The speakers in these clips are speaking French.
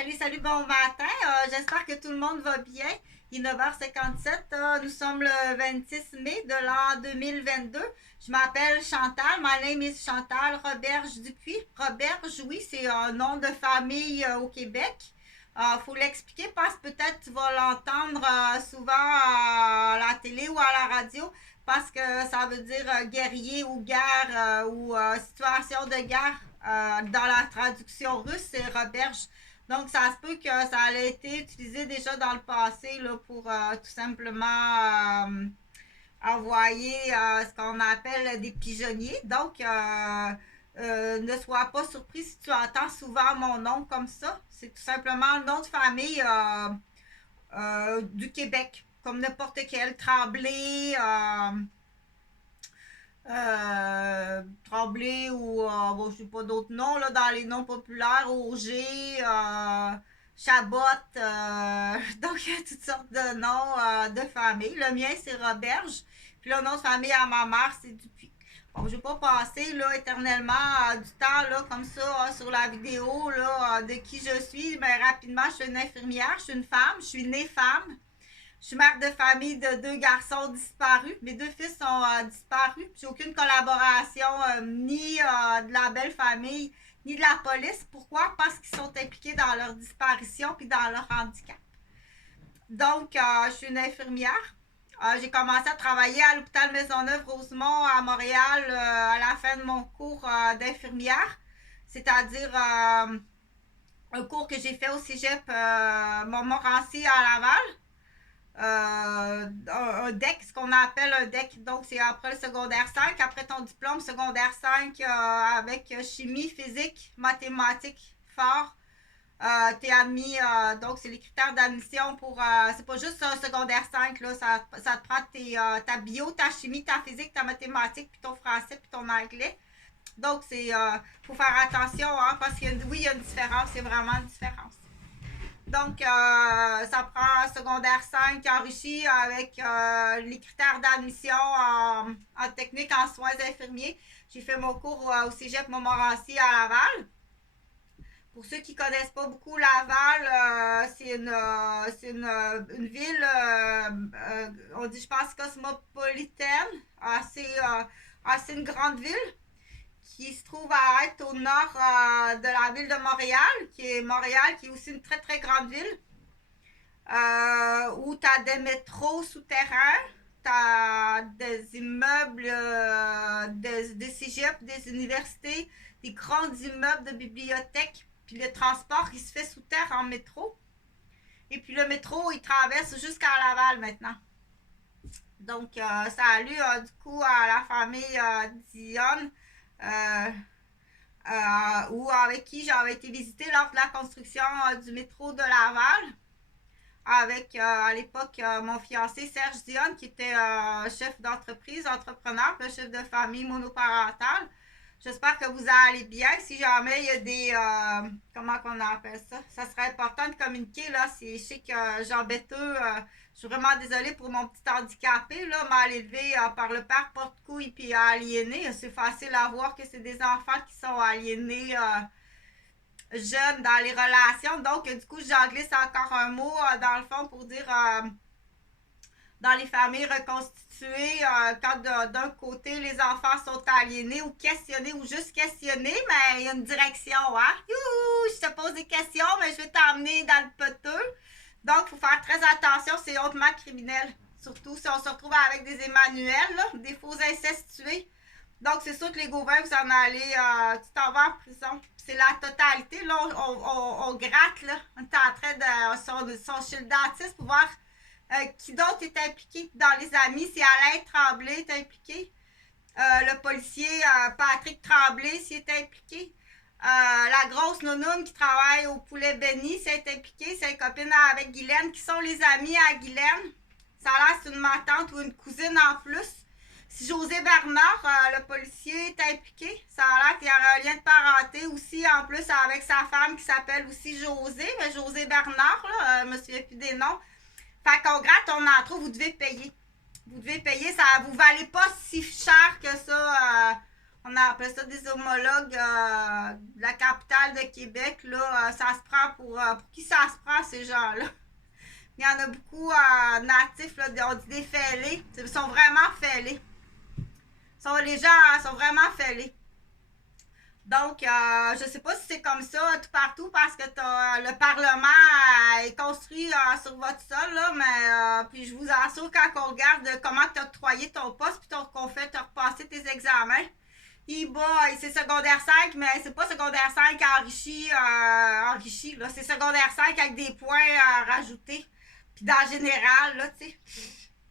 Salut, bon matin. J'espère que tout le monde va bien. Il est 9h57. Nous sommes le 26 mai de l'an 2022. Je m'appelle Chantal. My name is Chantal Roberge Dupuis. Roberge, oui, c'est un nom de famille au Québec. Faut l'expliquer parce que peut-être tu vas l'entendre souvent à la télé ou à la radio parce que ça veut dire guerrier ou guerre ou situation de guerre. Dans la traduction russe, c'est Roberge. Donc, ça se peut que ça a été utilisé déjà dans le passé là, pour tout simplement envoyer ce qu'on appelle des pigeonniers. Donc, ne sois pas surpris si tu entends souvent mon nom comme ça. C'est tout simplement le nom de famille du Québec, comme n'importe quel Tremblay. Tremblay ou bon, je sais pas d'autres noms là, dans les noms populaires, Auger, Chabot, donc il y a toutes sortes de noms de famille. Le mien c'est Roberge, puis le nom de famille à ma mère c'est Dupuis. Bon, je vais pas passer là éternellement du temps là comme ça sur la vidéo là de qui je suis, mais rapidement je suis une infirmière, je suis une femme, je suis née femme. Je suis mère de famille de deux garçons disparus. Mes deux fils sont disparus. J'ai aucune collaboration ni de la belle famille ni de la police. Pourquoi? Parce qu'ils sont impliqués dans leur disparition puis dans leur handicap. Donc, je suis une infirmière. J'ai commencé à travailler à l'hôpital Maisonneuve-Rosemont à Montréal à la fin de mon cours d'infirmière, c'est-à-dire un cours que j'ai fait au cégep Montmorency à Laval. Un DEC, ce qu'on appelle un DEC. Donc, c'est après le secondaire 5, après ton diplôme secondaire 5 avec chimie, physique, mathématiques fort. T'es admis, donc c'est les critères d'admission pour. C'est pas juste un secondaire 5, là, ça te prend ta bio, ta chimie, ta physique, ta mathématique, puis ton français, puis ton anglais. Donc, faut faire attention, hein, parce que oui, il y a une différence, c'est vraiment une différence. Donc, ça prend secondaire 5 enrichi avec les critères d'admission en technique en soins infirmiers. J'ai fait mon cours au cégep Montmorency à Laval. Pour ceux qui ne connaissent pas beaucoup Laval, c'est une ville, on dit, je pense, cosmopolitaine, assez une grande ville qui se trouve à être au nord de la ville de Montréal, qui est aussi une très très grande ville, où tu as des métros souterrains, tu as des immeubles, des cégeps, des universités, des grands immeubles de bibliothèques, puis le transport qui se fait sous terre en métro. Et puis le métro, il traverse jusqu'à Laval maintenant. Donc, salut du coup à la famille Dionne. Ou avec qui j'avais été visiter lors de la construction du métro de Laval avec à l'époque mon fiancé Serge Dionne qui était chef d'entreprise, entrepreneur, chef de famille monoparentale. J'espère que vous allez bien. Si jamais il y a des comment qu'on appelle ça, ça serait important de communiquer là. Si je sais que j'embête eux, je suis vraiment désolée pour mon petit handicapé là, mal élevé par le père porte-couille puis aliéné. C'est facile à voir que c'est des enfants qui sont aliénés jeunes dans les relations. Donc du coup, j'en glisse encore un mot dans le fond pour dire dans les familles reconstituées, quand d'un côté les enfants sont aliénés ou questionnés ou juste questionnés, mais il y a une direction, hein? Youhou, je te pose des questions, mais je vais t'emmener dans le peteux. Donc, il faut faire très attention, c'est hautement criminel. Surtout si on se retrouve avec des Emmanuels, là, des faux incestués. Donc, c'est sûr que les gouverneurs, vous en allez, tu t'en vas en prison. C'est la totalité, là, on gratte, là. On est en train de son chez le dentiste pour voir qui d'autre est impliqué dans les amis? Si Alain Tremblay est impliqué. Le policier Patrick Tremblay s'y est impliqué. La grosse nounoune qui travaille au poulet Benny s'est impliquée. C'est une copine avec Guylaine qui sont les amis à Guylaine. Ça a l'air c'est une matante ou une cousine en plus. Si José Bernard, le policier, est impliqué, ça a l'air qu'il y a un lien de parenté aussi, en plus, avec sa femme qui s'appelle aussi José. Mais José Bernard, là, je me souviens plus des noms. Fait qu'on gratte, on en trouve, vous devez payer. Vous devez payer, ça vous valez pas si cher que ça On appelle ça des homologues de la capitale de Québec. Là, ça se prend pour qui ça se prend, ces gens-là? Il y en a beaucoup natifs, là, on dit des fêlés. Ils sont vraiment fêlés. Les gens sont vraiment fêlés. Donc, je sais pas si c'est comme ça tout partout parce que le Parlement est construit sur votre sol, là, mais puis je vous assure, quand on regarde comment tu as octroyé ton poste puis qu'on fait te repasser tes examens, c'est secondaire 5, mais c'est pas secondaire 5 enrichi là, c'est secondaire 5 avec des points rajoutés. Puis dans le général, là, tu sais,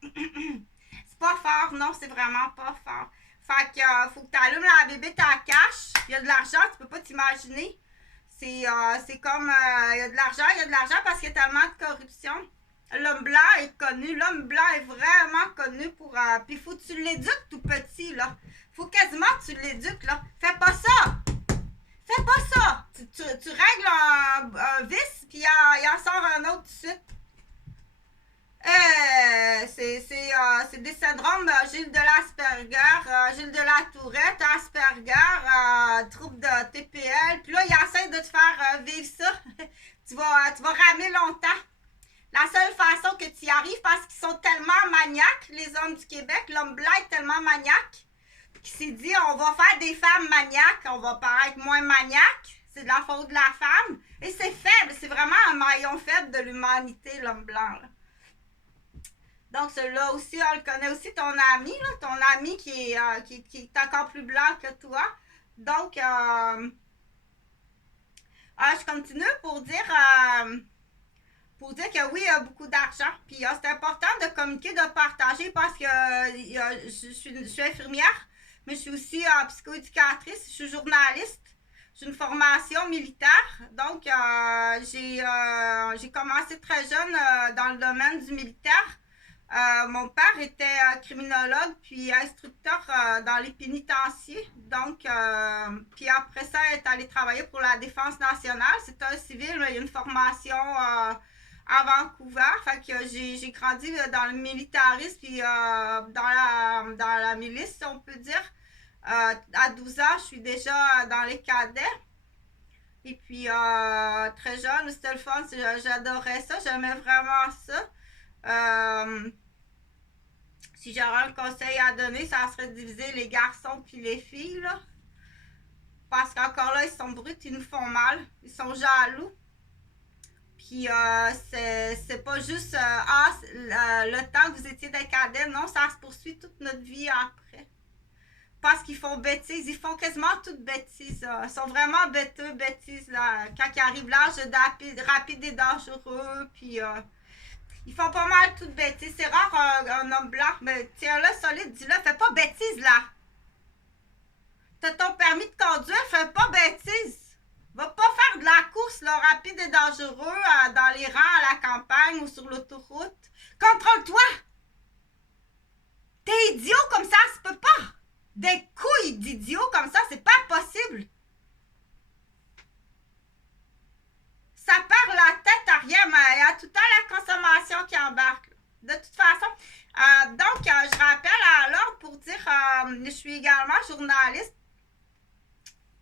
c'est pas fort, non, c'est vraiment pas fort. Fait que faut que tu allumes la bébête à cash. Il y a de l'argent, tu peux pas t'imaginer. C'est comme il y a de l'argent parce qu'il y a tellement de corruption. L'homme blanc est connu. L'homme blanc est vraiment connu pour. Puis faut que tu l'éduques tout petit, là. Faut quasiment que tu l'éduques, là. Fais pas ça! Fais pas ça! Tu règles un vice, puis il en sort un autre tout de suite. C'est des syndromes Gilles de l'Asperger, Gilles de la Tourette, Asperger, trouble de TPL. Puis là, il essaie de te faire vivre ça. tu vas ramer longtemps. La seule façon que tu y arrives, parce qu'ils sont tellement maniaques, les hommes du Québec, l'homme blanc est tellement maniaque, qu'il s'est dit, on va faire des femmes maniaques, on va paraître moins maniaques. C'est de la faute de la femme. Et c'est faible, c'est vraiment un maillon faible de l'humanité, l'homme blanc, là. Donc, celui-là aussi, on le connaît aussi, ton ami, là, ton ami qui est encore plus blanc que toi. Donc, je continue pour dire que oui, il y a beaucoup d'argent. Puis, c'est important de communiquer, de partager parce que je suis infirmière, mais je suis aussi psychoéducatrice, je suis journaliste. J'ai une formation militaire. Donc, j'ai commencé très jeune dans le domaine du militaire. Mon père était criminologue puis instructeur dans les pénitenciers. Donc, puis après ça, il est allé travailler pour la Défense nationale. C'est un civil, mais il y a une formation à Vancouver. Fait que j'ai grandi dans le militarisme puis dans la milice, si on peut dire. À 12 ans, je suis déjà dans les cadets. Et puis, très jeune, c'était le fun. J'adorais ça. J'aimais vraiment ça. Si j'aurais un conseil à donner, ça serait de diviser les garçons puis les filles, là. Parce qu'encore là, ils sont bruts, ils nous font mal. Ils sont jaloux. Puis c'est pas juste le temps que vous étiez des cadets. Non, ça se poursuit toute notre vie après. Parce qu'ils font bêtises. Ils font quasiment toutes bêtises. Ils sont vraiment bêtises, là. Quand ils arrivent l'âge rapide et dangereux. Puis ils font pas mal toutes bêtises. C'est rare un homme blanc. Mais tiens-le solide, dis-le. Fais pas bêtises, là. T'as ton permis de conduire, fais pas bêtises. Va pas faire de la course, là, rapide et dangereux dans les rangs à la campagne ou sur l'autoroute. Contrôle-toi. T'es idiot comme ça se peut pas. Des couilles d'idiots comme ça, c'est pas possible. Ça perd la tête à rien, mais il y a tout le temps la consommation qui embarque. De toute façon, donc, je rappelle à l'ordre pour dire, je suis également journaliste.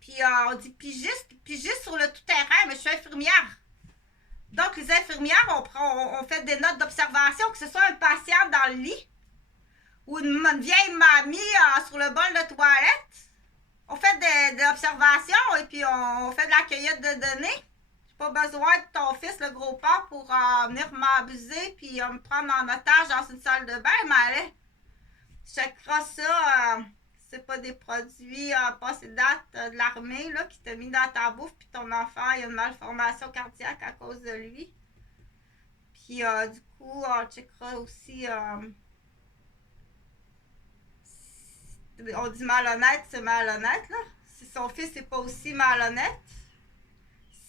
Puis, on dit pigiste sur le tout-terrain, mais je suis infirmière. Donc, les infirmières, on fait des notes d'observation, que ce soit un patient dans le lit ou une vieille mamie sur le bol de toilette. On fait des observations et puis on fait de la cueillette de données. J'ai pas besoin de ton fils, le gros porc, pour venir m'abuser puis me prendre en otage dans une salle de bain, mais allez, je checkerai ça. C'est pas des produits passés date de l'armée là, qui t'a mis dans ta bouffe puis ton enfant il a une malformation cardiaque à cause de lui. Puis du coup, on checkera aussi... on dit malhonnête, c'est malhonnête, là. Si son fils n'est pas aussi malhonnête,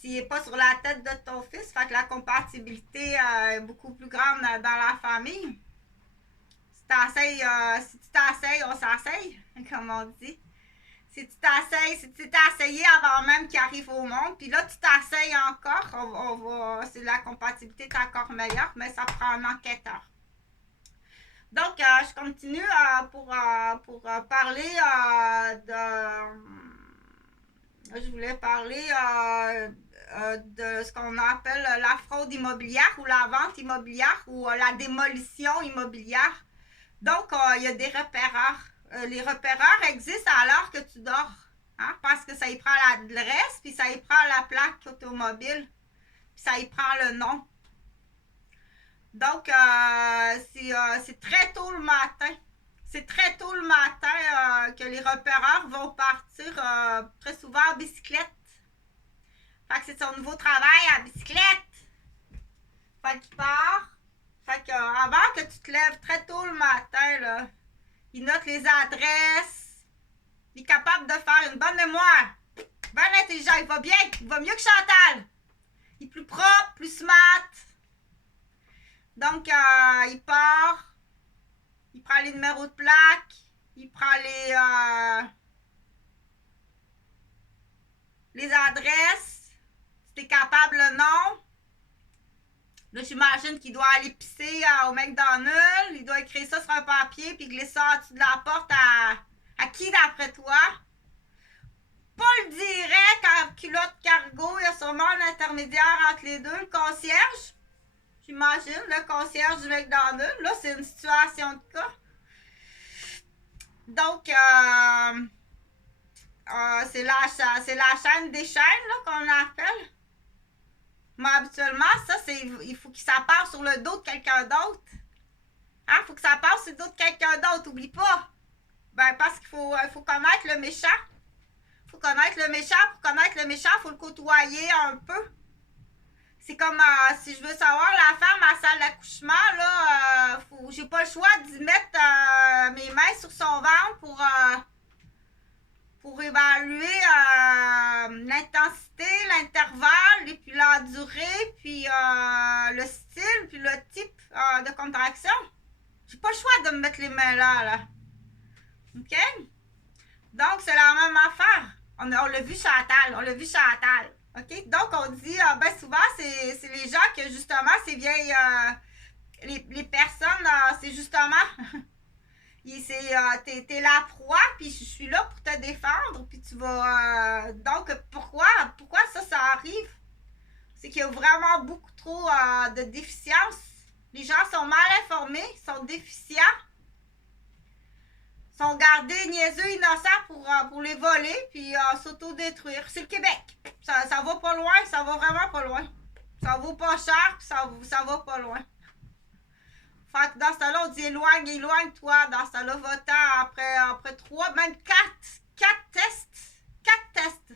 s'il n'est pas sur la tête de ton fils, fait que la compatibilité est beaucoup plus grande dans la famille. Si tu t'essayes, on s'essaye, comme on dit. Si tu t'es essayé avant même qu'il arrive au monde, puis là, tu t'essayes encore, la compatibilité est encore meilleure, mais ça prend un enquêteur. Donc, je continue pour parler je voulais parler de ce qu'on appelle la fraude immobilière ou la vente immobilière ou la démolition immobilière. Donc, il y a des repéreurs. Les repéreurs existent à l'heure que tu dors. Hein, parce que ça y prend l'adresse, puis ça y prend la plaque automobile, puis ça y prend le nom. Donc, c'est très tôt le matin. C'est très tôt le matin que les repéreurs vont partir très souvent en bicyclette. Fait que c'est son nouveau travail à bicyclette. Fait qu'il part. Fait que avant que tu te lèves très tôt le matin, là, il note les adresses. Il est capable de faire une bonne mémoire. Ben intelligent, il va bien. Il va mieux que Chantal. Il est plus propre, plus smart. Donc, il part. Il prend les numéros de plaque. Il prend les adresses. Si t'es capable, le nom. Là, j'imagine qu'il doit aller pisser au McDonald's. Il doit écrire ça sur un papier puis glisser ça en dessous de la porte à qui d'après toi? Paul direct en culotte cargo. Il y a sûrement un intermédiaire entre les deux. Le concierge. J'imagine, le concierge du McDonald's. Là, c'est une situation de cas. Donc, c'est la chaîne des chaînes là, qu'on appelle. Mais habituellement, ça, il faut que ça parte sur le dos de quelqu'un d'autre. Hein? Il faut que ça parte sur le dos de quelqu'un d'autre. Oublie pas. Ben, parce qu'il faut connaître le méchant. Il faut connaître le méchant. Pour connaître le méchant, il faut le côtoyer un peu. C'est comme si je veux savoir la femme à la salle d'accouchement, là, j'ai pas le choix d'y mettre mes mains sur son ventre pour évaluer l'intensité, l'intervalle, et puis la durée, puis le style, puis le type de contraction. J'ai pas le choix de me mettre les mains là. OK? Donc, c'est la même affaire. On l'a vu Chantal. OK? Donc, on dit, ben souvent, c'est les gens que, justement, ces vieilles... les personnes, c'est justement... t'es la proie, puis je suis là pour te défendre, puis tu vas... donc, pourquoi ça arrive? C'est qu'il y a vraiment beaucoup trop de déficience. Les gens sont mal informés, sont déficients, sont gardés niaiseux, innocents pour les voler, puis s'autodétruire. C'est le Québec. Ça va pas loin, ça va vraiment pas loin. Ça vaut pas cher, puis ça va pas loin. Fait que dans ce temps-là, on dit éloigne-toi. Dans ce temps-là, va-t'en après 3, même 4 tests. 4 tests.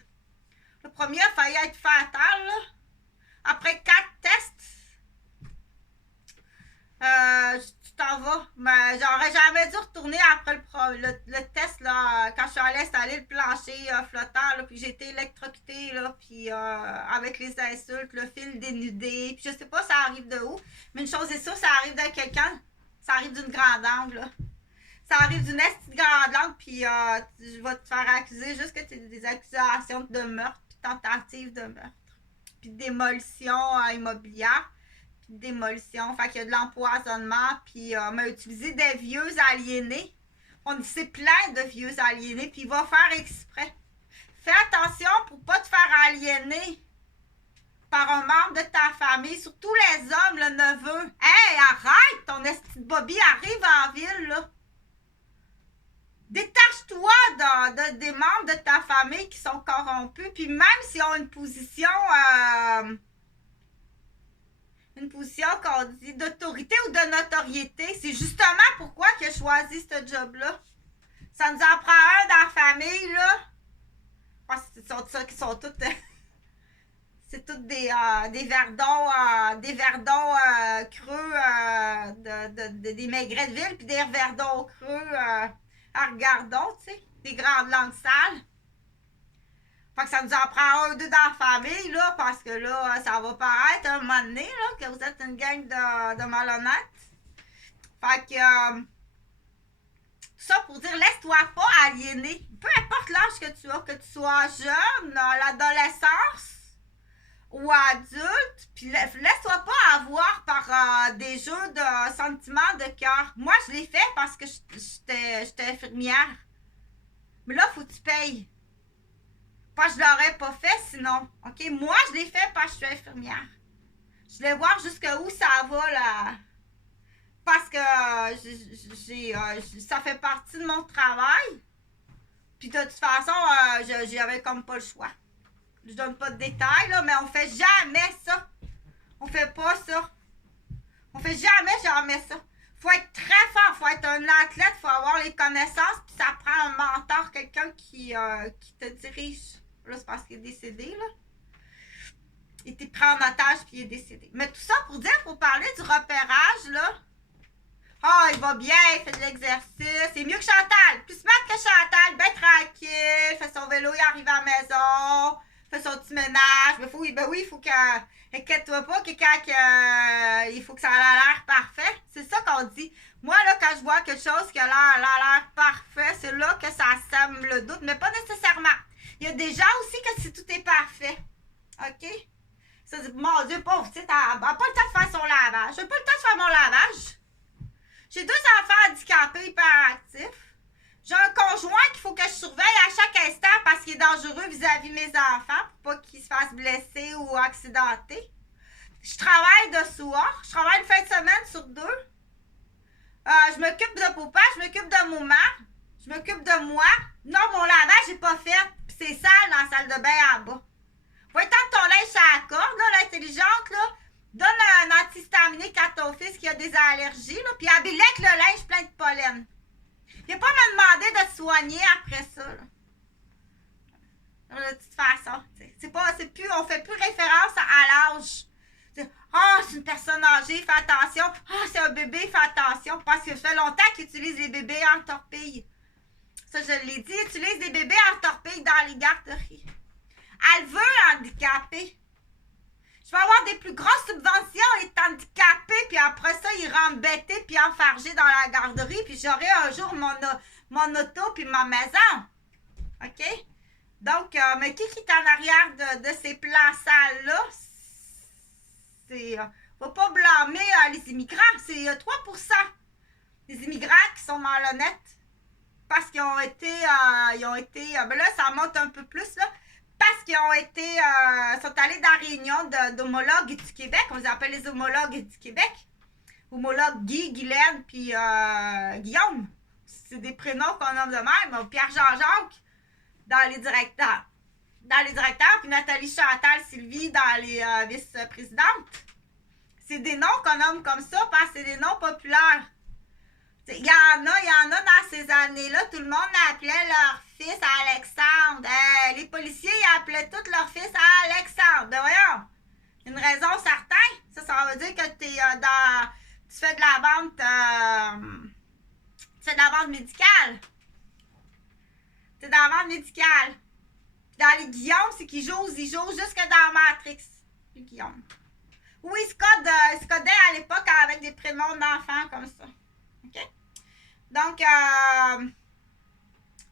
Le premier a failli être fatal, là. Après 4 tests, tu t'en vas. Mais j'aurais jamais dû retourner après le test, là, quand je suis allée installer le plancher flottant, là, puis j'ai été électrocutée, là, puis avec les insultes, le fil dénudé, puis je sais pas ça arrive de où, mais une chose est sûre, ça arrive de quelqu'un, ça arrive d'une grande angle, là. Ça arrive d'une petite grande angle, puis je vais te faire accuser juste que tu as des accusations de meurtre, puis tentative de meurtre, puis de démolition immobilière. Démolition, fait qu'il y a de l'empoisonnement, puis on a utilisé des vieux aliénés. On s'est plein de vieux aliénés, puis il va faire exprès. Fais attention pour pas te faire aliéner par un membre de ta famille, surtout les hommes, le neveu. Hey, arrête, ton esti de Bobby arrive en ville, là. Détache-toi des membres de ta famille qui sont corrompus, puis même s'ils ont une position qu'on dit d'autorité ou de notoriété, c'est justement pourquoi qu'il a choisi ce job-là. Ça nous en prend un dans la famille, là. Parce que c'est sont toutes... c'est toutes des verdons creux, des maigret de ville, puis des verdons creux à regardons, tu sais, des grandes langues sales. Fait que ça nous en prend un ou deux dans la famille, là, parce que là, ça va paraître un moment donné, là, que vous êtes une gang de malhonnêtes. Fait que, tout ça pour dire, laisse-toi pas aliéner. Peu importe l'âge que tu as, que tu sois jeune, dans l'adolescence ou adulte, puis laisse-toi pas avoir par par des jeux de sentiments de cœur. Moi, je l'ai fait parce que j'étais infirmière. Mais là, faut que tu payes. Parce que je l'aurais pas fait sinon. OK? Moi, je l'ai fait parce que je suis infirmière. Je voulais voir jusqu'où ça va, là. Parce que ça fait partie de mon travail. Puis de toute façon, j'avais comme pas le choix. Je donne pas de détails, là, mais on fait jamais ça. On fait pas ça. On fait jamais ça. Faut être très fort, faut être un athlète, faut avoir les connaissances, puis ça prend un mentor, quelqu'un qui te dirige. Là, c'est parce qu'il est décédé, là. Il était pris en otage, puis il est décédé. Mais tout ça pour dire, pour parler du repérage, là. Ah, il va bien, il fait de l'exercice. C'est mieux que Chantal. Plus smart que Chantal, ben tranquille. Fait son vélo, il arrive à la maison. Fait son petit ménage. Ben oui, il faut que... Inquiète-toi pas que quand il faut que ça ait l'air parfait. C'est ça qu'on dit. Moi, là, quand je vois quelque chose qui a l'air parfait, c'est là que ça sème le doute. Mais pas nécessairement. Il y a des gens aussi que si tout est parfait. OK? Ça, mon Dieu, pauvre, tu sais, t'as pas le temps de faire son lavage. J'ai pas le temps de faire mon lavage. J'ai 2 enfants handicapés hyperactifs. J'ai un conjoint qu'il faut que je surveille à chaque instant parce qu'il est dangereux vis-à-vis de mes enfants pour pas qu'ils se fassent blesser ou accidenter. Je travaille de soir. Je travaille une fin de semaine sur 2. Je m'occupe de papa, je m'occupe de maman. Je m'occupe de moi. Non, mon lavage n'est pas fait. Puis c'est sale dans la salle de bain en bas. Va étendre ton linge à la corde, là, l'intelligente, là. Donne un antihistaminique à ton fils qui a des allergies, là, puis habille-le avec le linge plein de pollen. Il n'a pas me demander de te soigner après ça, là. De toute façon, on fait plus référence à l'âge. C'est une personne âgée, fais attention. C'est un bébé, fais attention. Parce que ça fait longtemps qu'ils utilisent les bébés en torpille. Ça, je l'ai dit, utilise des bébés en torpille dans les garderies. Elle veut handicaper. Je vais avoir des plus grosses subventions, il est handicapé, puis après ça, il est embêté, puis enfargé dans la garderie, puis j'aurai un jour mon auto, puis ma maison. OK? Donc, mais qui est en arrière de ces plans sales-là? Faut pas blâmer les immigrants. C'est 3% des immigrants qui sont malhonnêtes parce qu'ils ont été, ben là, ça monte un peu plus, là. Parce qu'ils ont été, sont allés dans la réunion d'homologues du Québec. On les appelle les homologues du Québec. Homologue Guy, Guylaine, puis Guillaume. C'est des prénoms qu'on nomme de même. Pierre Jean-Jacques dans les directeurs. Puis Nathalie Chantal Sylvie dans les vice-présidentes. C'est des noms qu'on nomme comme ça parce que c'est des noms populaires. Il y en a dans ces années-là, tout le monde appelait leur fils Alexandre. Les policiers, ils appelaient tous leur fils Alexandre. Ben voyons, une raison certaine. Ça veut dire que tu fais de la vente, médicale. C'est dans la vente médicale. Dans les Guillaume, c'est qu'ils jouent jusque dans Matrix. Les Guillaume. Oui, ils se codaient à l'époque avec des prénoms d'enfants comme ça. OK? Donc,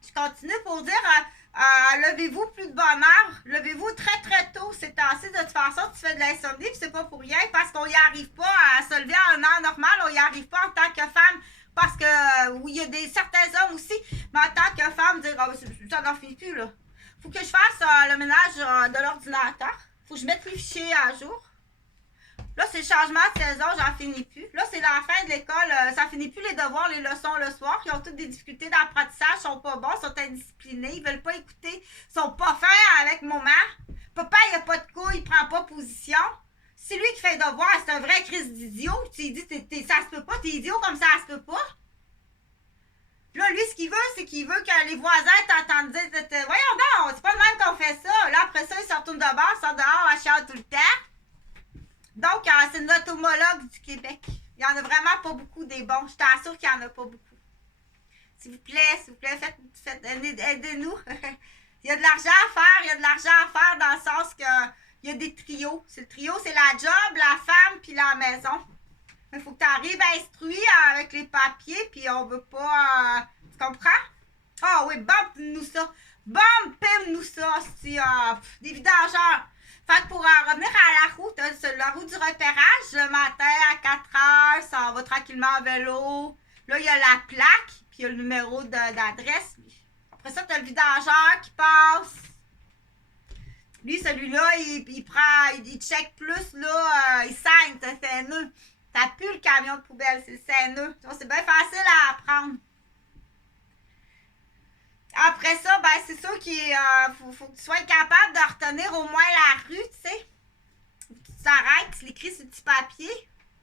je continue pour dire, levez-vous plus de bonne heure. Levez-vous très, très tôt. C'est temps-ci, de toute façon, tu fais de l'insomnie, puis c'est pas pour rien, parce qu'on n'y arrive pas à se lever à une heure normale. On n'y arrive pas en tant que femme, parce que, oui, il y a certains hommes aussi, mais en tant que femme, dire, ça n'en finit plus, là. Faut que je fasse le ménage de l'ordinateur. Faut que je mette les fichiers à jour. Là, c'est le changement de saison, j'en finis plus. Là, c'est la fin de l'école, ça finit plus les devoirs, les leçons le soir. Ils ont toutes des difficultés d'apprentissage, ils sont pas bons, ils sont indisciplinés, ils veulent pas écouter, ils sont pas fins avec maman. Papa, il a pas de couilles, il prend pas position. C'est lui qui fait les devoirs, c'est un vrai crise d'idiot. Tu lui dis, ça se peut pas, t'es idiot comme ça se peut pas. Là, lui, ce qu'il veut, c'est qu'il veut que les voisins t'entendent dire, voyons donc, c'est pas le même qu'on fait ça. Là, après ça, il se retourne de bord, il sort dehors, à chiale tout le temps. Donc, c'est notre homologue du Québec. Il n'y en a vraiment pas beaucoup des bons. Je t'assure qu'il n'y en a pas beaucoup. S'il vous plaît, aidez-nous. Il y a de l'argent à faire dans le sens que il y a des trios. Le trio, c'est la job, la femme, puis la maison. Il faut que tu arrives à instruire avec les papiers, puis on veut pas... tu comprends? Ah oui, bombe-nous ça. Bombe-nous ça. C'est des vidangeurs. Fait que pour revenir à la route, le la roue du repérage. Le matin à 4 heures, ça va tranquillement en vélo. Là, il y a la plaque, puis il y a le numéro d'adresse. Après ça, tu as le vidangeur qui passe. Lui, celui-là, il prend, il check plus, là, il saigne, ça fait nœud. T'as plus le camion de poubelle, c'est le saigneux. C'est bien facile à apprendre. Après ça, ben c'est sûr qu'il faut que tu sois capable de retenir au moins la rue, tu sais. Faut que tu t'arrêtes, tu l'écris sur le petit papier.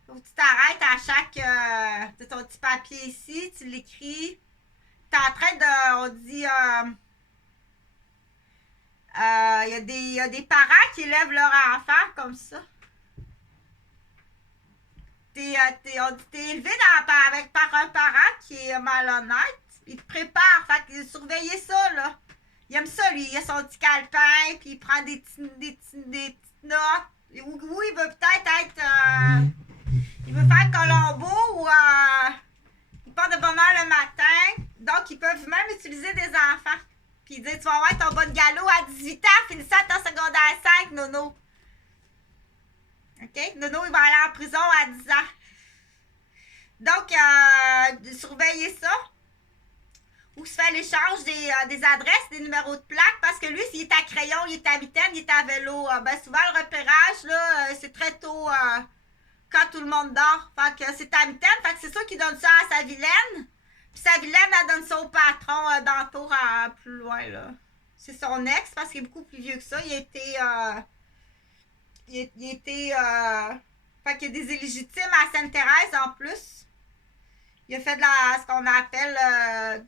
Faut que tu t'arrêtes à chaque... ton petit papier ici, tu l'écris. T'es en train de... On dit... Il y a des parents qui élèvent leur enfant comme ça. T'es élevé par un parent qui est malhonnête. Il te prépare. Fait que surveillez ça, là. Il aime ça, lui. Il a son petit calepin, puis il prend des petites notes. Ou il veut peut-être être... il veut faire Colombo ou... il part de bonne heure le matin. Donc, ils peuvent même utiliser des enfants. Puis il dit, tu vas avoir ton bon galop à 18 ans, finissant ton secondaire 5, Nono. OK? Nono, il va aller en prison à 10 ans. Donc, surveillez ça. Où se fait l'échange des adresses, des numéros de plaque, parce que lui, s'il est à crayon, il est à mitaine, il est à vélo. Ben, souvent, le repérage, là, c'est très tôt quand tout le monde dort. Fait que c'est à mitaine, fait que c'est sûr qu'il donne ça à sa vilaine. Puis sa vilaine, elle donne ça au patron d'entour plus loin, là. C'est son ex, parce qu'il est beaucoup plus vieux que ça. Il était... fait qu'il y a des illégitimes à Sainte-Thérèse en plus. Il a fait de ce qu'on appelle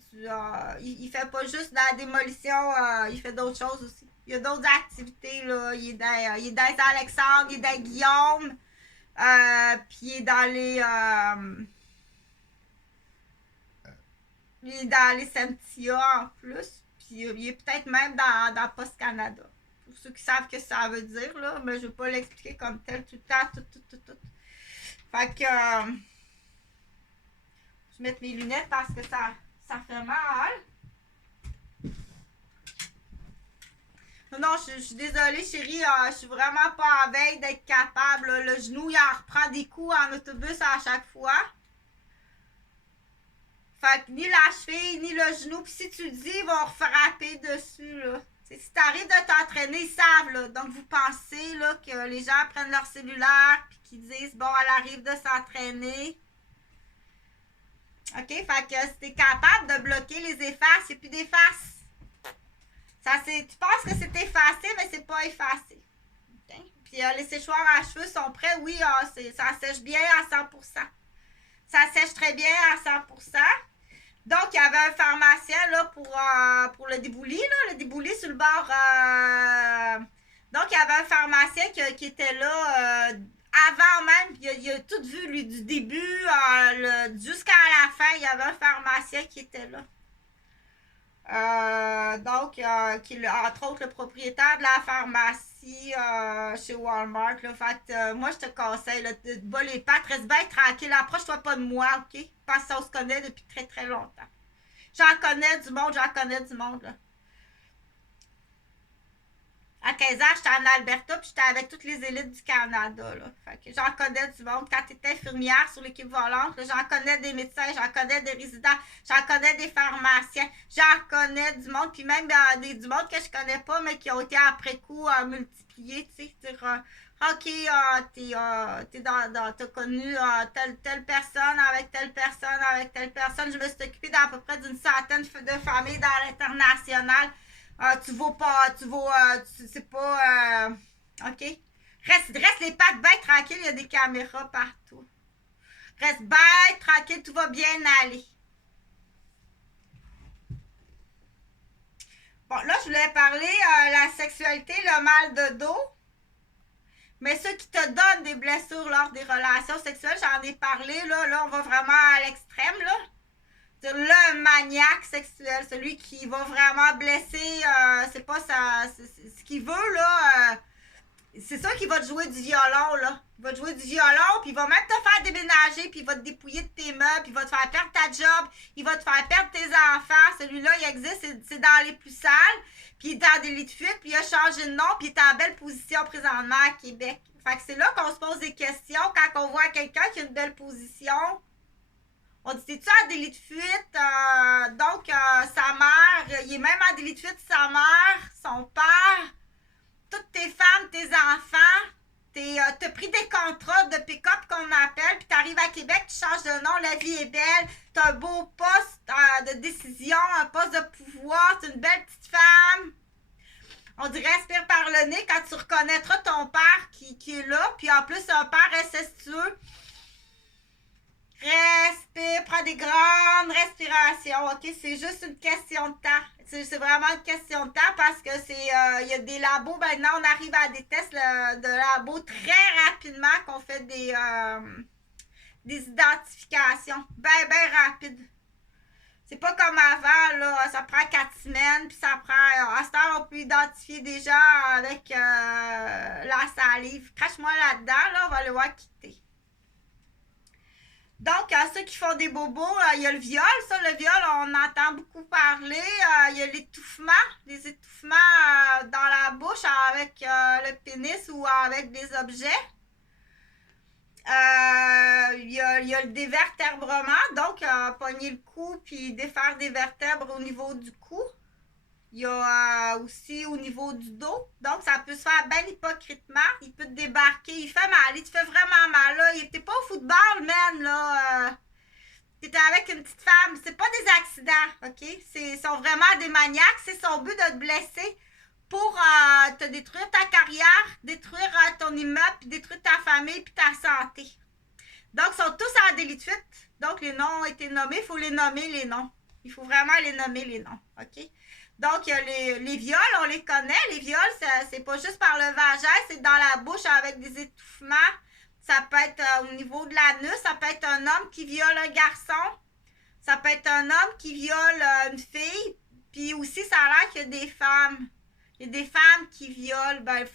il fait pas juste de la démolition, il fait d'autres choses aussi. Il y a d'autres activités, là. Il est dans Alexandre, il est dans Guillaume, puis il est dans les Sentia en plus. Puis il est peut-être même dans Post Canada. Pour ceux qui savent ce que ça veut dire, là, mais je ne vais pas l'expliquer comme tel tout le temps, tout. Fait que je vais mettre mes lunettes parce que ça fait mal. Non, je suis désolée, chérie, je suis vraiment pas en veille d'être capable. Là. Le genou, il en reprend des coups en autobus à chaque fois. Fait que ni la cheville, ni le genou. Puis si tu le dis, ils vont frapper dessus, là. T'sais, si t'arrives de t'entraîner, ils savent, là. Donc, vous pensez, là, que les gens prennent leur cellulaire puis qu'ils disent, bon, elle arrive de s'entraîner. OK? Fait que si t'es capable de bloquer les effaces, il n'y a plus d'effaces. Tu penses que c'est effacé, mais c'est pas effacé. Okay? Puis les séchoirs à cheveux sont prêts. Oui, ça sèche bien à 100%. Ça sèche très bien à 100%. Donc, il y avait un pharmacien là, pour le débouli, là, le débouli sur le bord. Donc, il y avait un pharmacien qui était là avant même. Il a tout vu, lui, du début jusqu'à la fin. Il y avait un pharmacien qui était là. Donc, qui est entre autres le propriétaire de la pharmacie chez Walmart. Là. Fait moi, je te conseille là, de bas les pattes. Reste bien tranquille. Approche-toi pas de moi, OK? Parce qu'on se connaît depuis très, très longtemps. J'en connais du monde, là. À 15 ans, j'étais en Alberta, puis j'étais avec toutes les élites du Canada, là. Fait que j'en connais du monde. Quand tu étais infirmière sur l'équipe volante, j'en connais des médecins, j'en connais des résidents, j'en connais des pharmaciens, j'en connais du monde, puis même du monde que je connais pas, mais qui ont été après coup multipliés, tu sais, dire OK, t'as connu telle personne avec telle personne avec telle personne. Je me suis occupée d'à peu près d'une centaine de familles dans l'international. Tu vaux pas, c'est pas, OK? Reste les pattes bien tranquilles, il y a des caméras partout. Reste bien tranquille, tout va bien aller. Bon, là, je voulais parler la sexualité, le mal de dos. Mais ceux qui te donnent des blessures lors des relations sexuelles, j'en ai parlé, là, on va vraiment à l'extrême, là. Le maniaque sexuel, celui qui va vraiment blesser, c'est pas ce qu'il veut, là. C'est ça qu'il va te jouer du violon, là. Il va te jouer du violon, puis il va même te faire déménager, puis il va te dépouiller de tes meubles, puis il va te faire perdre ta job, il va te faire perdre tes enfants. Celui-là, il existe, c'est dans les plus sales, puis il est en délit de fuite, puis il a changé de nom, puis il est en belle position présentement à Québec. Fait que c'est là qu'on se pose des questions quand on voit quelqu'un qui a une belle position. On dit, t'es-tu en délit de fuite? Donc, sa mère, il est même en délit de fuite, sa mère, son père, toutes tes femmes, tes enfants. T'as pris des contrats de pick-up qu'on appelle, puis t'arrives à Québec, tu changes de nom, la vie est belle, t'as un beau poste de décision, un poste de pouvoir, t'es une belle petite femme. On dit respire par le nez quand tu reconnaîtras ton père qui est là, puis en plus un père incestueux. Respire, prends des grandes respirations, ok? C'est juste une question de temps. C'est vraiment une question de temps parce que il y a des labos, maintenant on arrive à des tests de labos très rapidement qu'on fait des identifications. Ben rapide. C'est pas comme avant, là, ça prend 4 semaines, puis ça prend... à ce temps, on peut identifier déjà avec la salive. Crache-moi là-dedans, là, on va le voir quitter. Donc, ceux qui font des bobos, il y a le viol. Ça, le viol, on entend beaucoup parler. Il y a l'étouffement, les étouffements dans la bouche avec le pénis ou avec des objets. Il y a le dévertèbrement, donc pogner le cou puis défaire des vertèbres au niveau du cou. Il y a aussi au niveau du dos. Donc, ça peut se faire bien hypocritement. Il peut te débarquer. Il fait mal. Il te fait vraiment mal. Là. T'es pas au football, man. Là. T'es avec une petite femme. C'est pas des accidents, OK? Ils sont vraiment des maniaques. C'est son but de te blesser pour te détruire ta carrière, détruire ton immeuble, puis détruire ta famille puis ta santé. Donc, ils sont tous en délit de fuite. Donc, les noms ont été nommés. Il faut les nommer, les noms. Il faut vraiment les nommer, les noms. OK? Donc, il y a les viols, on les connaît. Les viols, c'est pas juste par le vagin, c'est dans la bouche avec des étouffements. Ça peut être au niveau de l'anus. Ça peut être un homme qui viole un garçon. Ça peut être un homme qui viole une fille. Puis aussi, ça a l'air qu'il y a des femmes. Il y a des femmes qui violent. Ben,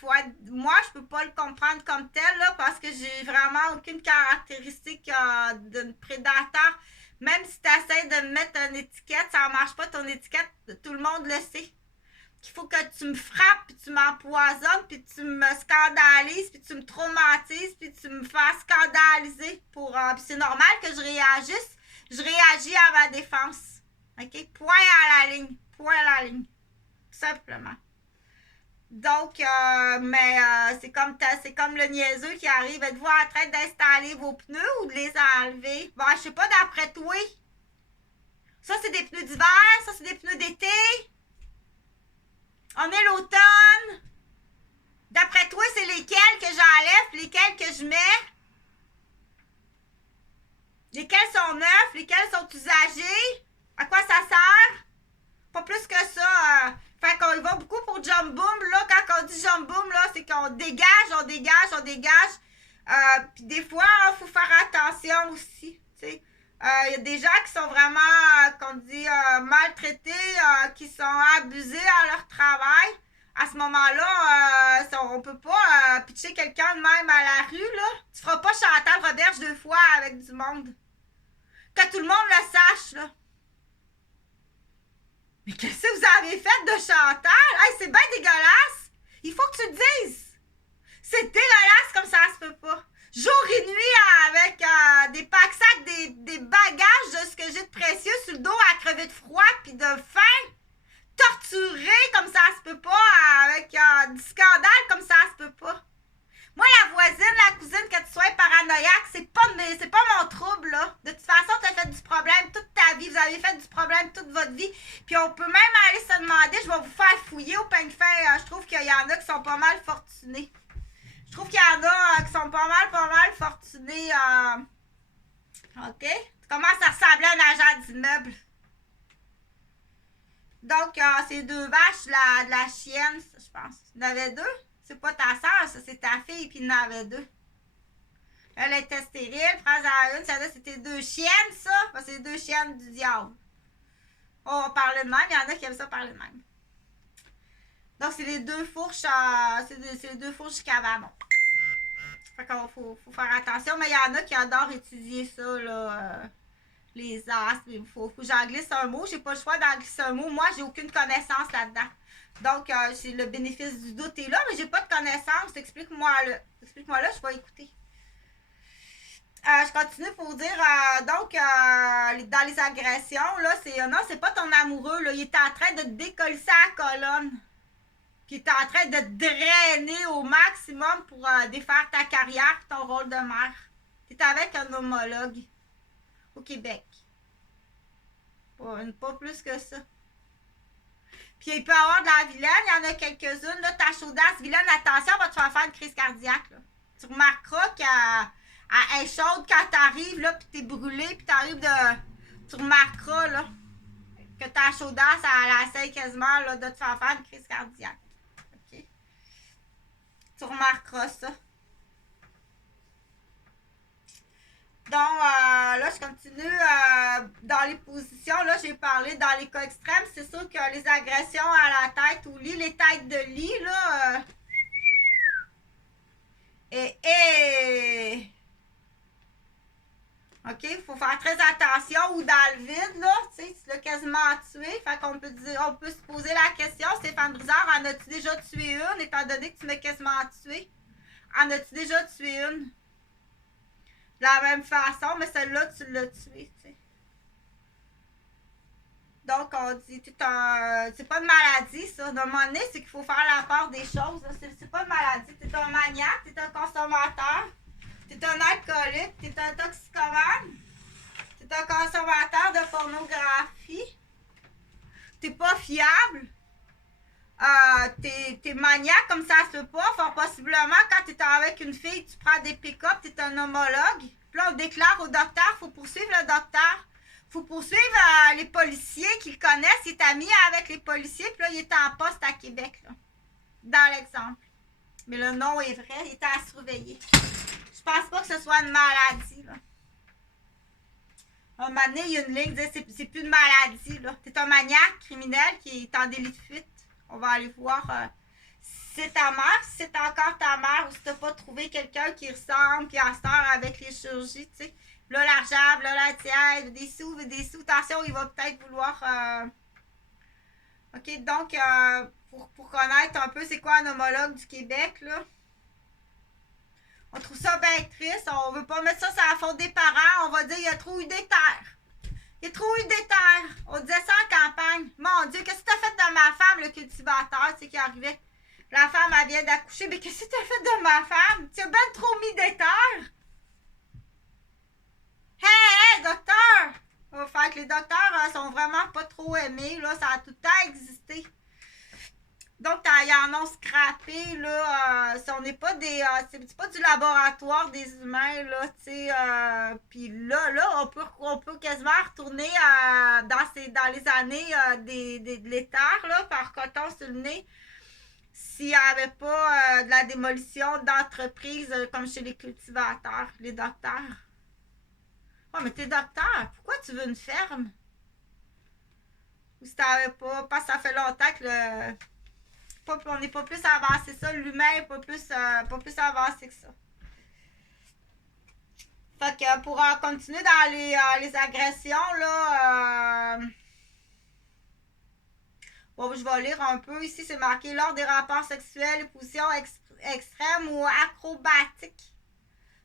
moi, je peux pas le comprendre comme tel, là, parce que j'ai vraiment aucune caractéristique de prédateur. Même si tu essaies de me mettre une étiquette, ça ne marche pas ton étiquette, tout le monde le sait. Qu'il faut que tu me frappes, puis tu m'empoisonnes, puis tu me scandalises, puis tu me traumatises, puis tu me fasses scandaliser. Puis c'est normal que je réagisse. Je réagis à ma défense. OK? Point à la ligne. Point à la ligne. Tout simplement. Donc, c'est comme le niaiseux qui arrive. Êtes-vous en train d'installer vos pneus ou de les enlever? Bon, je sais pas, d'après toi. Ça, c'est des pneus d'hiver. Ça, c'est des pneus d'été. On est l'automne. D'après toi, c'est lesquels que j'enlève, lesquels que je mets? Lesquels sont neufs, lesquels sont usagés? À quoi ça sert? Pas plus que ça. Fait qu'on y va beaucoup pour jump boom. Là, quand on dit jump boom, là, c'est qu'on dégage, on dégage, on dégage. Puis des fois, il faut faire attention aussi. Il y a des gens qui sont vraiment, qu'on dit, maltraités, qui sont abusés à leur travail. À ce moment-là, on peut pas pitcher quelqu'un de même à la rue. Là. Tu feras pas Chantal Roberge 2 fois avec du monde. Que tout le monde le sache. Là. Mais qu'est-ce que vous avez fait de Chantal? Hey, c'est bien dégueulasse! Il faut que tu le dises! C'est dégueulasse comme ça se peut pas! Jour et nuit avec des pack-sacs, des bagages de ce que j'ai de précieux sur le dos à crever de froid puis de faim! Torturé comme ça se peut pas! Avec du scandale comme ça se peut pas! Moi, la voisine, la cousine, que tu sois paranoïaque, c'est pas mon trouble, là. De toute façon, tu as fait du problème toute ta vie. Vous avez fait du problème toute votre vie. Puis on peut même aller se demander, je vais vous faire fouiller au peigne fin. Je trouve qu'il y en a qui sont pas mal fortunés. Je trouve qu'il y en a qui sont pas mal fortunés. OK? Tu commences à ressembler à un agent d'immeuble. Donc, ces 2 vaches, de la chienne, je pense. Il y en avait 2. C'est pas ta soeur, ça, c'est ta fille, puis il en avait 2. Elle était stérile, prends-en une. Ça, c'était 2 chiennes, ça. Parce que c'est 2 chiennes du diable. On va parler de même. Il y en a qui aiment ça parler de même. Donc, c'est les 2 fourches. C'est les 2 fourches du cabanon. Fait qu'il faut faire attention. Mais il y en a qui adorent étudier ça, là. les astres. Il faut que j'en glisse un mot. J'ai pas le choix d'en glisser un mot. Moi, j'ai aucune connaissance là-dedans. Donc, c'est le bénéfice du doute est là, mais j'ai pas de connaissance. Explique-moi là. Explique-moi là, je vais écouter. Je continue pour dire, donc, dans les agressions, là, non, c'est pas ton amoureux, là. Il est en train de te décoller la colonne. Puis il est en train de te drainer au maximum pour défaire ta carrière, ton rôle de mère. Tu es avec un homologue au Québec. Pas plus que ça. Puis il peut y avoir de la vilaine, il y en a quelques-unes. Là, ta chaudasse vilaine, attention, on va te faire une crise cardiaque. Là. Tu remarqueras qu'elle est chaude quand t'arrives, là, puis t'es brûlé, puis t'arrives de... Tu remarqueras, là, que ta chaudasse, elle essaie quasiment, là, de te faire une crise cardiaque. OK? Tu remarqueras ça. Donc, là, je continue dans les positions. Là, j'ai parlé dans les cas extrêmes. C'est sûr que les agressions à la tête ou lit, les têtes de lit, là... OK, il faut faire très attention. Ou dans le vide, là, tu sais, tu l'as quasiment tué. Fait qu'on peut dire, on peut se poser la question, Stéphane Brizard, en as-tu déjà tué une, étant donné que tu m'as quasiment tué? En as-tu déjà tué une? De la même façon, mais celle-là, tu l'as tué, tu sais. Donc, on dit, c'est pas une maladie, ça. D'un moment donné, c'est qu'il faut faire la part des choses. C'est pas une maladie. T'es un maniaque, t'es un consommateur, t'es un alcoolique, t'es un toxicomane, t'es un consommateur de pornographie, t'es pas fiable, t'es maniaque comme ça se peut pas. Fort possiblement, quand t'es avec une fille, tu prends des pick-up, t'es un homologue. Puis là, on déclare au docteur, faut poursuivre le docteur. Faut poursuivre les policiers qui le connaissent. Il est ami avec les policiers, puis là, il est en poste à Québec, là, dans l'exemple. Mais le nom est vrai, il est à surveiller. Je pense pas que ce soit une maladie, là. Un moment donné, il y a une ligne qui dit c'est plus une maladie, là. T'es un maniaque criminel qui est en délit de fuite. On va aller voir si c'est ta mère, si c'est encore ta mère, ou si t'as pas trouvé quelqu'un qui ressemble, qui en sort avec les chirurgies, tu sais. Là, l'argent, là, la tienne, des sous. Attention, il va peut-être vouloir... OK, donc, pour connaître un peu c'est quoi un homologue du Québec, là, on trouve ça bien triste. On veut pas mettre ça sur la faute des parents. On va dire, il y a trop eu des terres. Il y a trop eu des terres. On disait ça en campagne. Mon Dieu, qu'est-ce que t'as fait de ma femme, le cultivateur, c'est qui arrivait? La femme, elle vient d'accoucher. Mais qu'est-ce que t'as fait de ma femme? Tu as bien trop mis des terres. Hey, docteur! Fait que les docteurs sont vraiment pas trop aimés, là. Ça a tout le temps existé. Donc, ils en ont scrappé, là. On n'est pas des... c'est pas du laboratoire des humains, là, tu sais. Puis là, on peut quasiment retourner dans les années de l'éther, là, par coton sur le nez. S'il n'y avait pas de la démolition d'entreprises comme chez les cultivateurs, les docteurs. Oh, mais t'es docteur, pourquoi tu veux une ferme? Ou si t'avais pas, parce que ça fait longtemps que on n'est pas plus avancé ça, l'humain n'est pas plus avancé que ça. Fait que pour continuer dans les agressions, là, bon, je vais lire un peu. Ici, c'est marqué lors des rapports sexuels, les positions extrêmes ou acrobatiques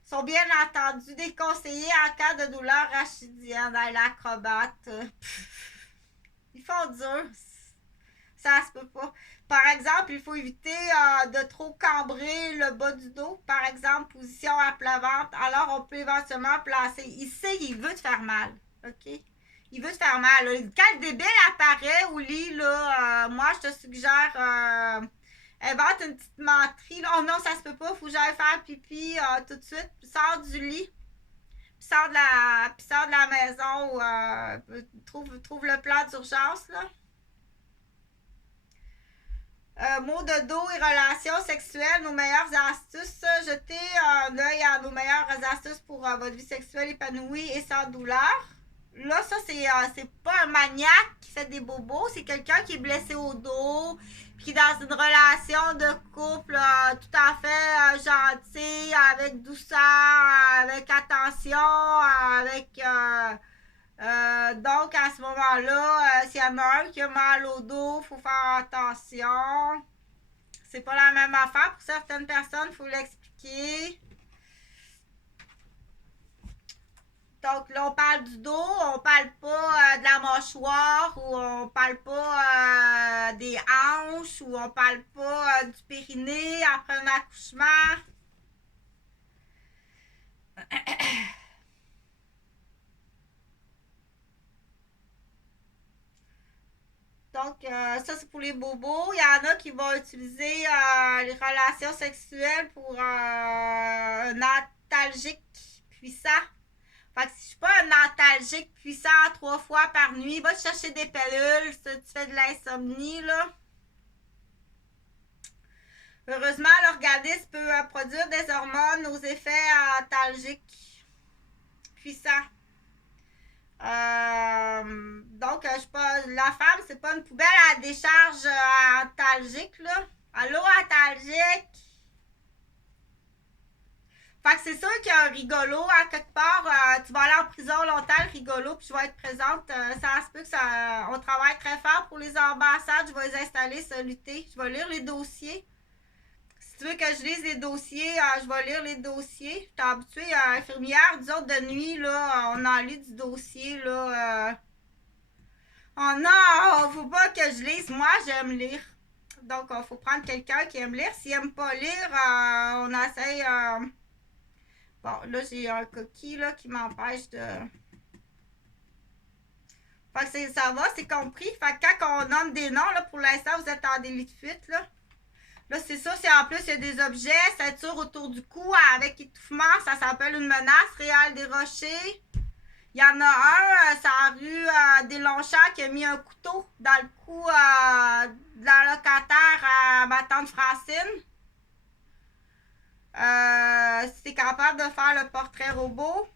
sont bien entendu déconseillés en cas de douleur rachidienne. L'acrobate, ils font dur. Ça se peut pas. Par exemple, il faut éviter de trop cambrer le bas du dos. Par exemple, position à plat ventre. Alors, on peut éventuellement placer. Ici, il veut te faire mal. OK? Il veut te faire mal. Quand le débile apparaît au lit, là, moi, je te suggère... invente une petite menterie. Oh non, ça se peut pas. Faut que j'aille faire pipi tout de suite. Puis sors du lit. Puis sors de la maison. Ou, trouve le plan d'urgence, là. Mots de dos et relations sexuelles, nos meilleures astuces. Jetez un œil à nos meilleures astuces pour votre vie sexuelle épanouie et sans douleur. Là, ça, c'est pas un maniaque qui fait des bobos, c'est quelqu'un qui est blessé au dos, qui est dans une relation de couple tout à fait gentille, avec douceur, avec attention, avec Donc, à ce moment-là, s'il y en a un qui a mal au dos, il faut faire attention. C'est pas la même affaire pour certaines personnes, il faut l'expliquer. Donc là, on parle du dos, on parle pas de la mâchoire, ou on parle pas des hanches, ou on parle pas du périnée après un accouchement. Donc, ça, c'est pour les bobos. Il y en a qui vont utiliser les relations sexuelles pour un antalgique puissant. Fait que si je suis pas un antalgique puissant 3 fois par nuit, va te chercher des pilules si tu fais de l'insomnie, là. Heureusement, l'organisme peut produire des hormones aux effets antalgiques puissants. Donc, je suis pas, la femme, c'est pas une poubelle à décharge antalgique, là. Allô, antalgique? Fait que c'est sûr qu'il y a un rigolo à quelque part. Tu vas aller en prison longtemps, le rigolo, puis je vais être présente. Ça se peut que on travaille très fort pour les ambassades. Je vais les installer, se lutter. Je vais lire les dossiers. Si tu veux que je lise les dossiers, je vais lire les dossiers. Je suis habituée à infirmière. Disons, de nuit, là, on a lu du dossier, là. Oh non, faut pas que je lise. Moi, j'aime lire. Donc, il faut prendre quelqu'un qui aime lire. S'il aime pas lire, on essaye... Bon, là, j'ai un coquille là, qui m'empêche de... Fait que ça va, c'est compris. Fait que quand on nomme des noms, là, pour l'instant, vous êtes en délit de fuite, là. Là, c'est ça, c'est en plus, il y a des objets, ceinture autour du cou avec étouffement. Ça s'appelle une menace réelle des rochers. Il y en a un, c'est la rue des Longchamps qui a mis un couteau dans le cou de la locataire à ma tante Francine. Si t'es capable de faire le portrait robot,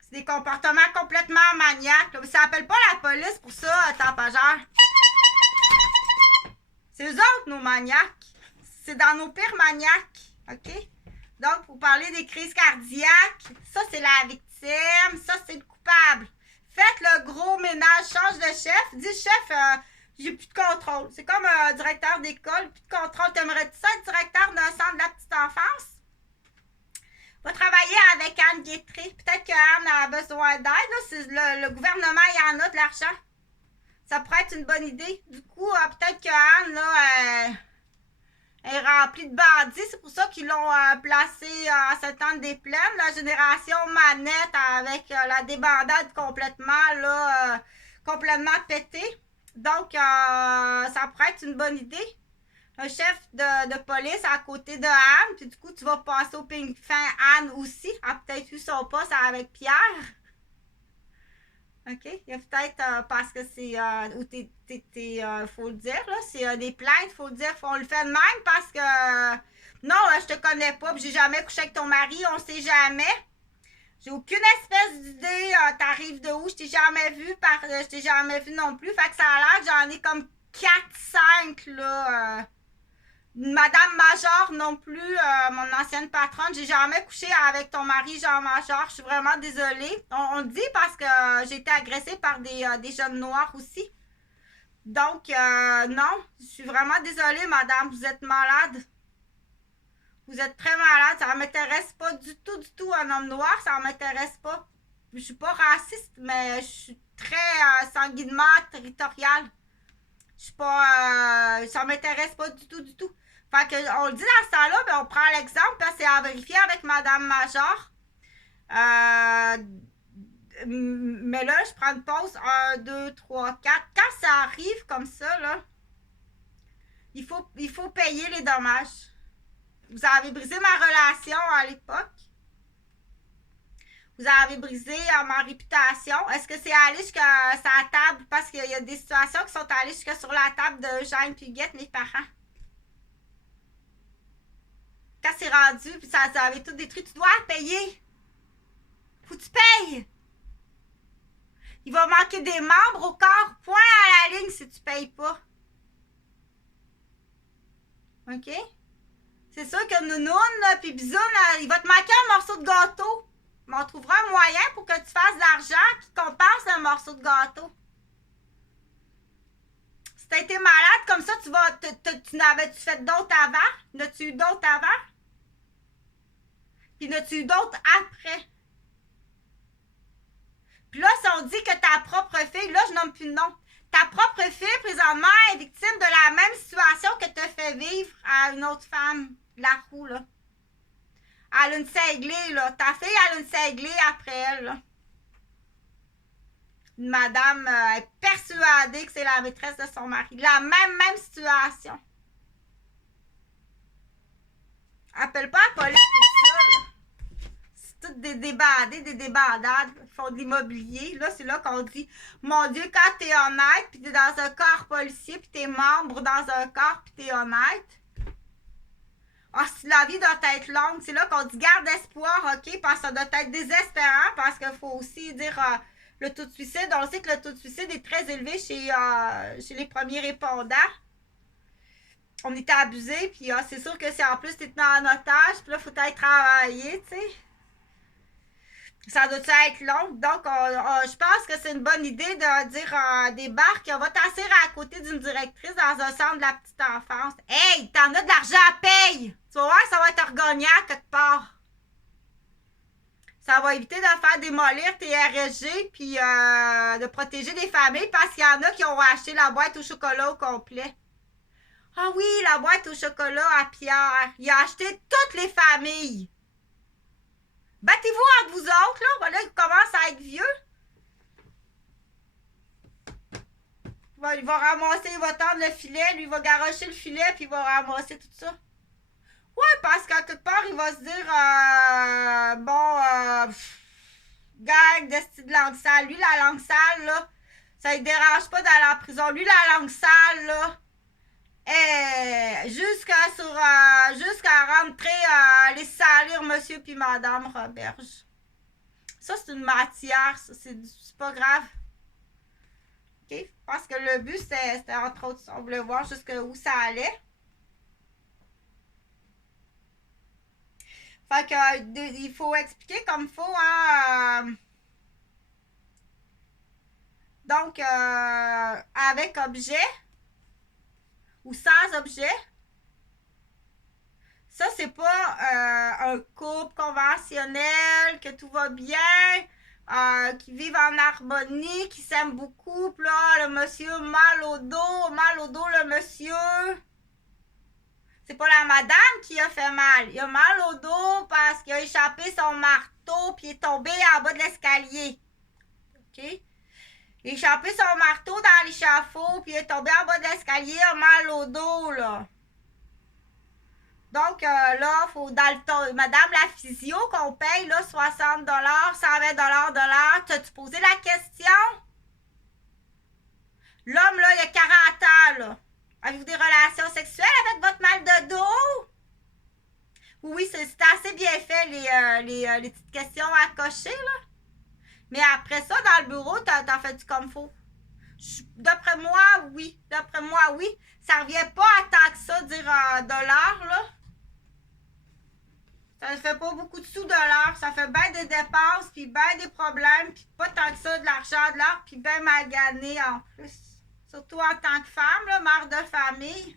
c'est des comportements complètement maniaques. Là. Ça appelle pas la police pour ça, tapageur. C'est eux autres, nos maniaques. C'est dans nos pires maniaques. OK? Donc, pour parler des crises cardiaques, ça, c'est la victime. Ça, c'est le coupable. Faites le gros ménage. Change de chef. Dis, chef, j'ai plus de contrôle. C'est comme un directeur d'école. Plus de contrôle. T'aimerais-tu ça être directeur d'un centre de la petite enfance? Va travailler avec Anne Guétré. Peut-être qu'Anne a besoin d'aide. Le gouvernement, il y en a de l'argent. Ça pourrait être une bonne idée. Du coup, peut-être qu'Anne, là, est remplie de bandits. C'est pour ça qu'ils l'ont placée à Sainte-Anne-des-Plaines. La génération manette avec la débandade complètement, là, complètement pétée. Donc, ça pourrait être une bonne idée. Un chef de police à côté de Anne. Puis du coup, tu vas passer au ping fin Anne aussi. Elle a peut-être eu son poste avec Pierre. OK? Il y a peut-être parce que c'est. Faut le dire, là. C'est des plaintes, faut le dire. On le fait de même parce que. Non, je te connais pas. J'ai jamais couché avec ton mari. On sait jamais. J'ai aucune espèce d'idée. T'arrives de où? Je t'ai jamais vu. Je t'ai jamais vu non plus. Fait que ça a l'air que j'en ai comme 4-5, là. Madame Major non plus, mon ancienne patronne, j'ai jamais couché avec ton mari Jean Major. Je suis vraiment désolée. On le dit parce que j'ai été agressée par des jeunes noirs aussi. Donc, non, je suis vraiment désolée, madame. Vous êtes malade. Vous êtes très malade. Ça ne m'intéresse pas du tout un homme noir. Ça ne m'intéresse pas. Je suis pas raciste, mais je suis très sanguinement territoriale. Je suis pas... ça m'intéresse pas du tout. Fait que, on le dit dans ce temps-là, ben on prend l'exemple, parce que c'est à vérifier avec Madame Major. Mais là, je prends une pause. 1, 2, 3, 4. Quand ça arrive comme ça, là, il faut payer les dommages. Vous avez brisé ma relation à l'époque. Vous avez brisé ma réputation. Est-ce que c'est allé jusqu'à sa table? Parce qu'il y a des situations qui sont allées jusqu'à sur la table de Jeanne Puguette, mes parents. Quand c'est rendu, puis ça avait tout détruit, tu dois payer. Faut que tu payes. Il va manquer des membres au corps. Point à la ligne si tu payes pas. OK? C'est sûr que Nounoun, puis Bisoun, il va te manquer un morceau de gâteau. Mais on trouvera un moyen pour que tu fasses de l'argent qui compense un morceau de gâteau. Si t'as été malade comme ça, tu n'avais-tu fait d'autres avant? N'as-tu eu d'autres avant? Puis n'as-tu eu d'autres après? Puis là, si on dit que ta propre fille, là, je nomme plus de nom, ta propre fille, présentement, est victime de la même situation que tu as fait vivre à une autre femme, la roue, là. Elle a une cinglée, là. Ta fille, elle a une cinglée après elle, là. Une madame est persuadée que c'est la maîtresse de son mari. La même situation. Appelle pas la police pour ça, là. C'est toutes des débandés, des débandades qui font de l'immobilier. Là, c'est là qu'on dit, mon Dieu, quand t'es honnête, puis t'es dans un corps policier, puis t'es membre dans un corps, puis t'es honnête. Ah, si la vie doit être longue, c'est là qu'on dit, garde espoir, ok, parce que ça doit être désespérant, parce qu'il faut aussi dire le taux de suicide. On sait que le taux de suicide est très élevé chez les premiers répondants. On était abusés, puis c'est sûr que c'est en plus t'es tenu en otage, puis là, il faut être travaillé, tu sais. Ça doit être long. Donc, je pense que c'est une bonne idée de dire des barques. On va t'asseoir à côté d'une directrice dans un centre de la petite enfance. Hey, t'en as de l'argent à paye! Tu vas voir, ça va être regagnant quelque part. Ça va éviter de faire démolir tes RSG puis de protéger les familles parce qu'il y en a qui ont acheté la boîte au chocolat au complet. Ah oui, la boîte au chocolat à Pierre. Il a acheté toutes les familles. Battez-vous entre vous autres, là. Voilà, il commence à être vieux. Il va ramasser, il va tendre le filet, lui, il va garrocher le filet, puis il va ramasser tout ça. Ouais, parce qu'à quelque part, il va se dire, gang de style de langue sale. Lui, la langue sale, là, ça ne dérange pas d'aller en prison. Lui, la langue sale, là, jusqu'à rentrer les salir monsieur puis madame Roberge. Ça, c'est une matière, ça, c'est pas grave. OK? Parce que le but, c'était entre autres, on voulait voir jusqu'où ça allait. Fait que, il faut expliquer comme il faut, hein. Donc, avec objet ou sans objet. Ça, c'est pas un couple conventionnel, que tout va bien, qui vivent en harmonie, qui s'aiment beaucoup. Puis là, le monsieur mal au dos, le monsieur. C'est pas la madame qui a fait mal. Il a mal au dos parce qu'il a échappé son marteau puis il est tombé en bas de l'escalier. OK? Il a échappé son marteau dans l'échafaud puis il est tombé en bas de l'escalier, il a mal au dos, là. Donc, là, faut dans le madame la physio qu'on paye, là, 60 $, 120 $, t'as-tu posé la question? L'homme, là, il a 40 ans, là. Avez-vous des relations sexuelles avec votre mal de dos? Oui, c'est assez bien fait, les petites questions à cocher, là. Mais après ça, dans le bureau, t'en fais-tu comme faut? D'après moi, oui. D'après moi, oui. Ça revient pas à tant que ça, dire dollars, là. Ça ne fait pas beaucoup de sous de l'heure. Ça fait bien des dépenses, puis bien des problèmes, puis pas tant que ça de l'argent de l'heure, puis bien magané en plus. Surtout en tant que femme, là, mère de famille.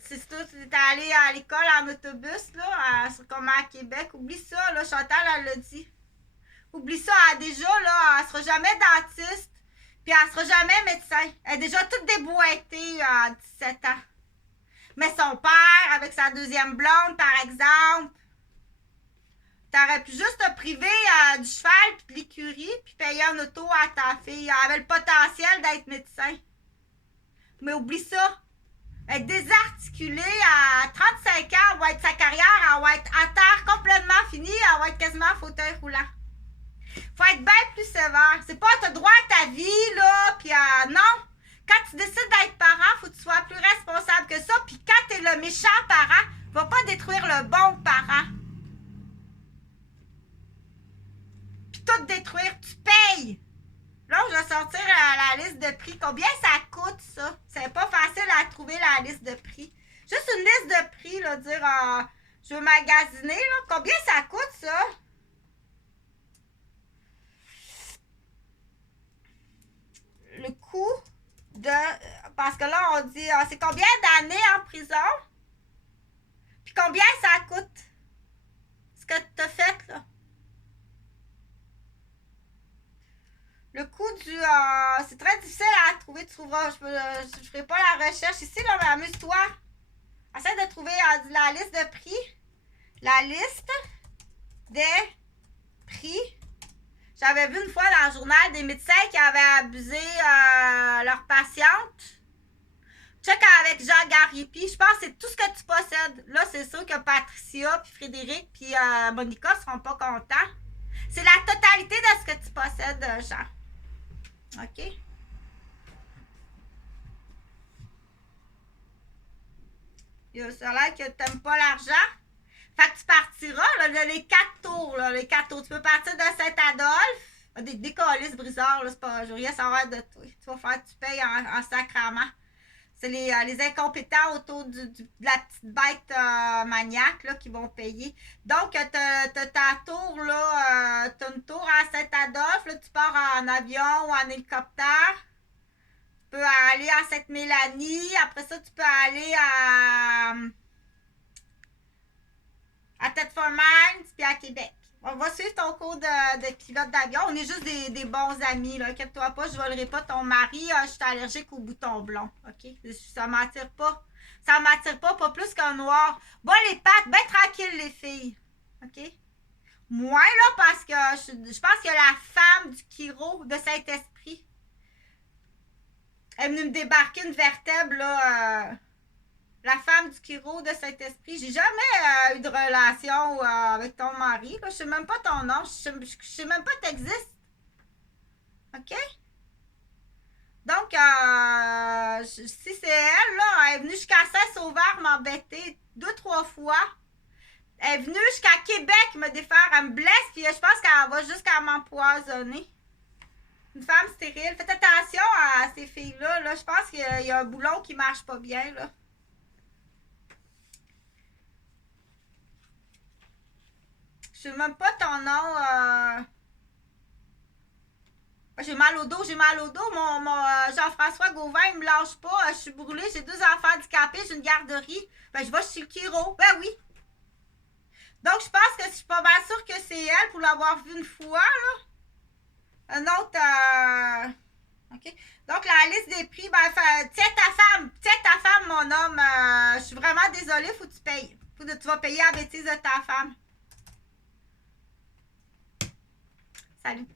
Si tu es allé à l'école en autobus, là, comme à Québec, oublie ça, là, Chantal, elle l'a dit. Oublie ça, déjà, là, elle sera jamais dentiste, puis elle sera jamais médecin. Elle est déjà toute déboîtée à 17 ans. Mais son père, avec sa deuxième blonde, par exemple, t'aurais pu juste te priver du cheval puis de l'écurie puis payer un auto à ta fille. Elle avait le potentiel d'être médecin. Mais oublie ça. Elle est désarticulée à 35 ans, elle va être sa carrière, elle va être à terre complètement finie, elle va être quasiment en fauteuil roulant. Faut être bien plus sévère. C'est pas t'as droit à ta vie, là, puis non. Quand tu décides d'être parent, faut que tu sois plus responsable que ça. Puis quand t'es le méchant parent, va pas détruire le bon parent. Puis tout détruire, tu payes. Là, je vais sortir la liste de prix. Combien ça coûte, ça? C'est pas facile à trouver, la liste de prix. Juste une liste de prix, là, dire Je veux magasiner, là. Combien ça coûte, ça? Le coût de... Parce que là, on dit, c'est combien d'années en prison? Puis combien ça coûte? Ce que tu as fait, là. Le coût du... c'est très difficile à trouver. Tu trouveras... Je ferai pas la recherche ici, là, mais amuse-toi. Essaie de trouver la liste de prix. La liste des prix. J'avais vu une fois dans le journal des médecins qui avaient abusé leurs patientes. Check avec Jean Gariepi. Je pense que c'est tout ce que tu possèdes. Là, c'est sûr que Patricia, puis Frédéric, puis Monica seront pas contents. C'est la totalité de ce que tu possèdes, Jean. OK? Ça a l'air que t'aimes pas l'argent. Fait que tu partiras, là, les 4 tours, là, les 4 tours. Tu peux partir de Saint-Adolphe. Des colis brisards, là, c'est pas... Je veux rien savoir de toi. Tu vas faire, tu payes en sacrament. C'est les incompétents autour de la petite bête maniaque là, qui vont payer. Donc, t'as ta tour, là, t'as une tour à Saint-Adolphe, là, tu pars en avion ou en hélicoptère. Tu peux aller à Sainte-Mélanie. Après ça, tu peux aller à Thetford Mines puis à Québec. On va suivre ton cours de pilote d'avion. On est juste des bons amis, là. Inquiète-toi pas, je volerai pas ton mari. Je suis allergique au bouton blond. OK? Ça m'attire pas. Ça m'attire pas plus qu'un noir. Bon, les pattes, ben tranquille, les filles. OK? Moi, là, parce que je pense que la femme du Chiro de Saint-Esprit est venue me débarquer une vertèbre, là. La femme du Chiro de Saint-Esprit. J'ai jamais eu de relation avec ton mari. Là. Je sais même pas ton nom. Je sais même pas que t'existes. OK? Donc, si c'est elle, là, elle est venue jusqu'à Saint-Sauveur m'embêter 2-3 fois. Elle est venue jusqu'à Québec me défaire. Elle me blesse, puis je pense qu'elle va jusqu'à m'empoisonner. Une femme stérile. Faites attention à ces filles-là. Là. Je pense qu'il y a un boulon qui marche pas bien, là. Je sais même pas ton nom. J'ai mal au dos, j'ai mal au dos. Mon Jean-François Gauvin, il me lâche pas. Je suis brûlée, j'ai 2 enfants handicapés, j'ai une garderie. Ben, je vais chez le Chiro. Ben oui. Donc, je pense que je suis pas mal sûre que c'est elle pour l'avoir vue une fois, là. Un autre. OK. Donc, la liste des prix, ben, tiens ta femme, mon homme. Je suis vraiment désolée, faut que tu payes. Tu vas payer la bêtise de ta femme. Salut.